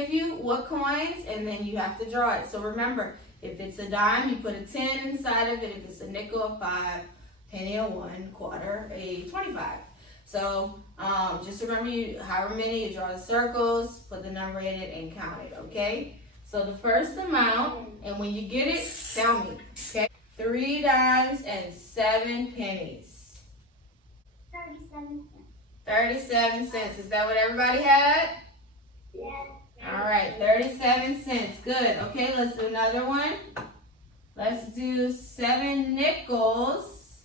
give you what coins, and then you have to draw it. So remember, if it's a dime, you put a 10 inside of it. If it's a nickel, a 5, penny, a 1, quarter, a 25. So just remember, however many, you draw the circles, put the number in it, and count it, okay? So the first amount, and when you get it, tell me, okay? 3 dimes and 7 pennies. 37 cents. 37 cents. Is that what everybody had? Yes. All right, 37 cents. Good. Okay, let's do another one. Let's do 7 nickels.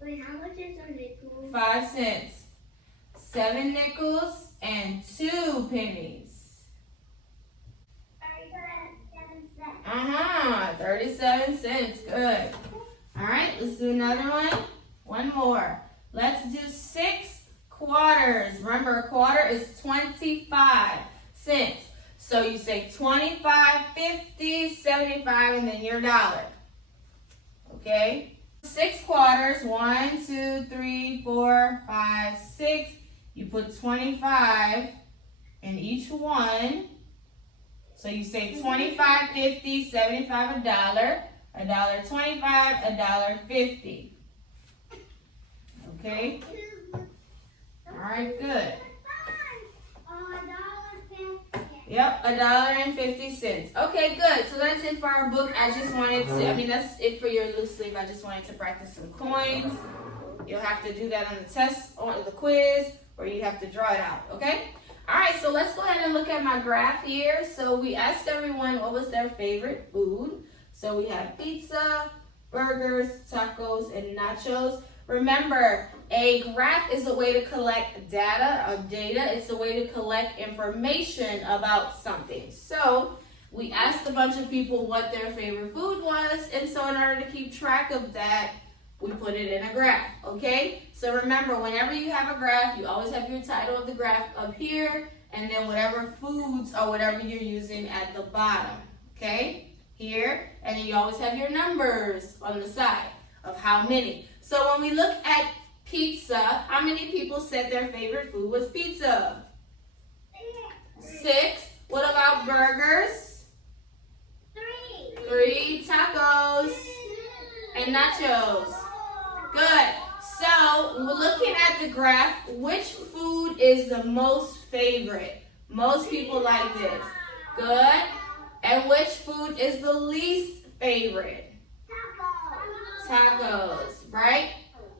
Wait, how much is a nickel? 5 cents. 7 nickels and 2 pennies. 37 cents. 37 cents. Good. All right, let's do another one. One more. Let's do 6 quarters. Remember, a quarter is 25 cents. So you say 25, 50, 75, and then your dollar. Okay? 6 quarters. 1, 2, 3, 4, 5, 6. You put 25 in each one. So you say 25, 50, 75, $1, $1.25, $1.50. Okay? All right, good. Yep, $1.50. Okay, good. So that's it for our book. I just wanted to, that's it for your loose sleeve. I just wanted to practice some coins. You'll have to do that on the test, on the quiz, or you have to draw it out, okay? All right, so let's go ahead and look at my graph here. So we asked everyone what was their favorite food. So we have pizza, burgers, tacos, and nachos. Remember, a graph is a way to collect data. It's a way to collect information about something. So we asked a bunch of people what their favorite food was, and so in order to keep track of that, we put it in a graph, okay? So remember, whenever you have a graph, you always have your title of the graph up here, and then whatever foods or whatever you're using at the bottom, okay? Here, and then you always have your numbers on the side of how many. So when we look at pizza, how many people said their favorite food was pizza? 6. What about burgers? 3. Tacos and nachos. Good. So we're looking at the graph. Which food is the most favorite? Most people like this. Good. And which food is the least favorite? Tacos, right?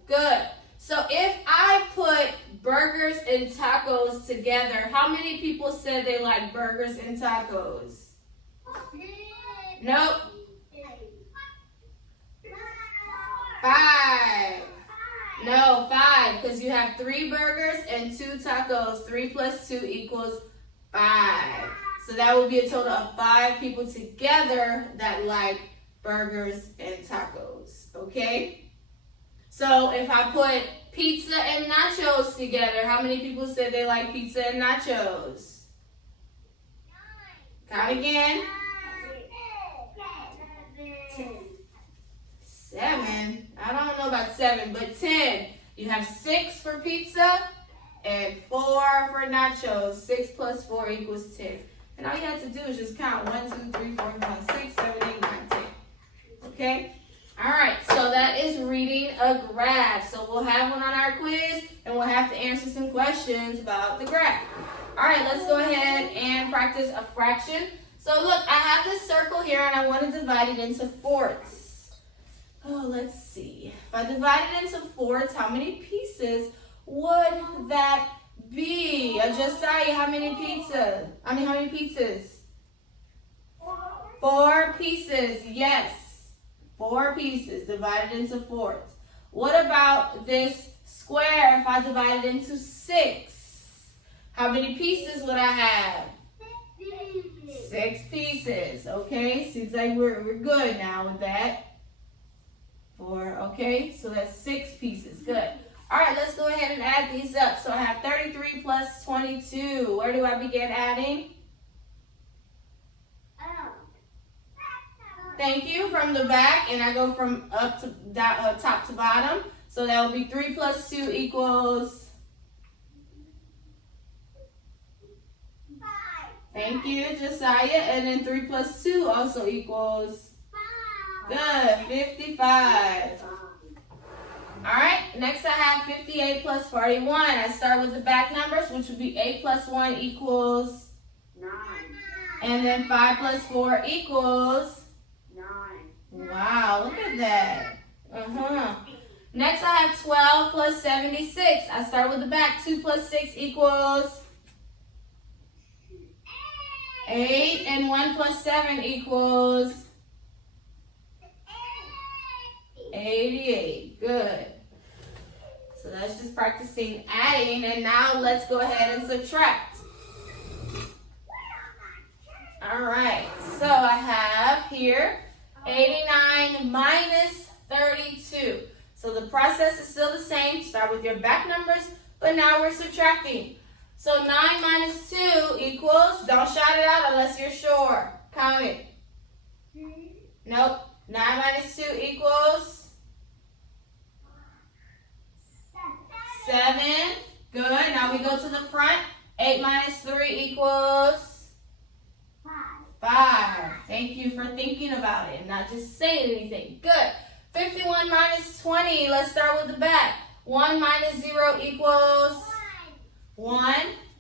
Good. So if I put burgers and tacos together, how many people said they like burgers and tacos? Nope. 5. No, 5, because you have 3 burgers and 2 tacos. 3 plus 2 equals 5. So that would be a total of 5 people together that like burgers and tacos, okay? So if I put pizza and nachos together, how many people said they like pizza and nachos? 9. Count again. 7. I don't know about 7, but 10. You have 6 for pizza and 4 for nachos. 6 plus 4 equals 10. And all you have to do is just count 1, 2, 3, 4, 5, 6, 7, 8, 9, 10. Okay? All right, so that is reading a graph. So we'll have one on our quiz, and we'll have to answer some questions about the graph. All right, let's go ahead and practice a fraction. So look, I have this circle here, and I want to divide it into fourths. Oh, let's see. If I divide it into fourths, how many pieces would that be? Josiah, how many pizzas? How many pieces? 4 pieces, yes. 4 pieces divided into fourths. What about this square if I divide it into 6? How many pieces would I have? 6 pieces, okay? Seems like we're good now with that. 4, okay? So that's 6 pieces, good. All right, let's go ahead and add these up. So I have 33 plus 22. Where do I begin adding? Thank you, from the back, and I go from up to top to bottom. So that will be 3 plus 2 equals Thank you, Josiah. And then 3 plus 2 also equals, good, 55. Alright, next I have 58 plus 41. I start with the back numbers, which would be 8 plus 1 equals 9. and then 5 plus 4 equals 9. wow, look at that. Next I have 12 plus 76. I start with the back. 2 plus 6 equals 8 and 1 plus 7 equals 88. Good. So that's just practicing adding, and now let's go ahead and subtract. Alright, so I have here 89 minus 32. So the process is still the same. Start with your back numbers, but now we're subtracting. So 9 minus 2 equals, don't shout it out unless you're sure. Count it. Nope. 9 minus 2 equals 7. Good. Now we go to the front. 8 minus 3 equals 5. Thank you for thinking about it and not just saying anything. Good. 51 minus 20. Let's start with the back. 1 minus 0 equals 1.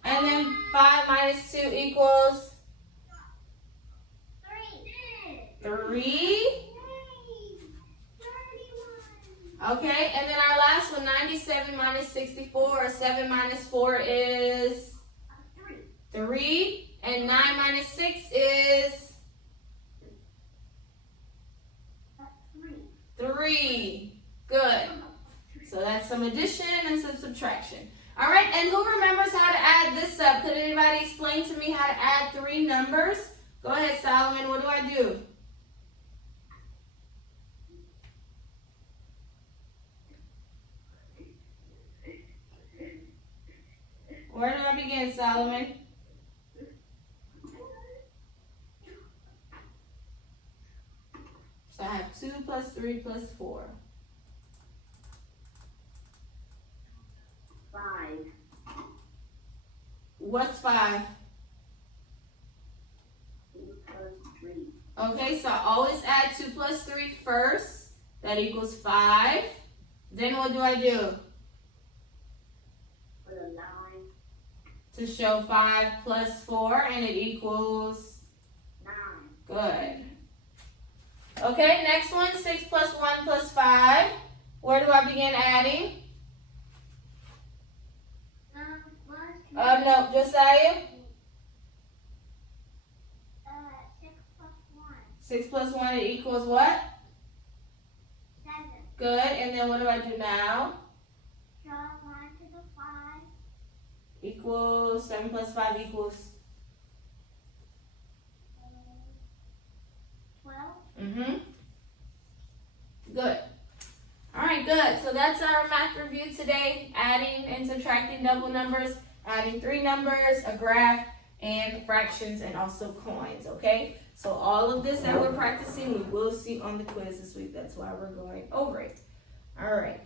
And then 5 minus 2 equals 3. Okay, and then our last one, 97 minus 64, or 7 minus 4 is 3. And 9 minus 6 is 3. Good. So that's some addition and some subtraction. All right, and who remembers how to add this up? Could anybody explain to me how to add 3 numbers? Go ahead, Solomon. What do I do? Where do I begin, Solomon? So I have 2 plus 3 plus 4. 5. What's 5? 2 plus 3. Okay, so I always add 2 plus 3 first. That equals 5. Then what do I do? Put a 9. To show 5 plus 4, and it equals 9. good. Okay, next one, 6 plus 1 plus 5. Where do I begin adding? No, Josiah. 6 plus 1. 6 plus 1, it equals what? 7. Good, and then what do I do now? Draw a line to the 5. Equals, 7 plus 5 equals 12. Good. All right, good. So that's our math review today. Adding and subtracting double numbers, adding 3 numbers, a graph, and fractions, and also coins, okay? So all of this that we're practicing, we will see on the quiz this week. That's why we're going over it. All right.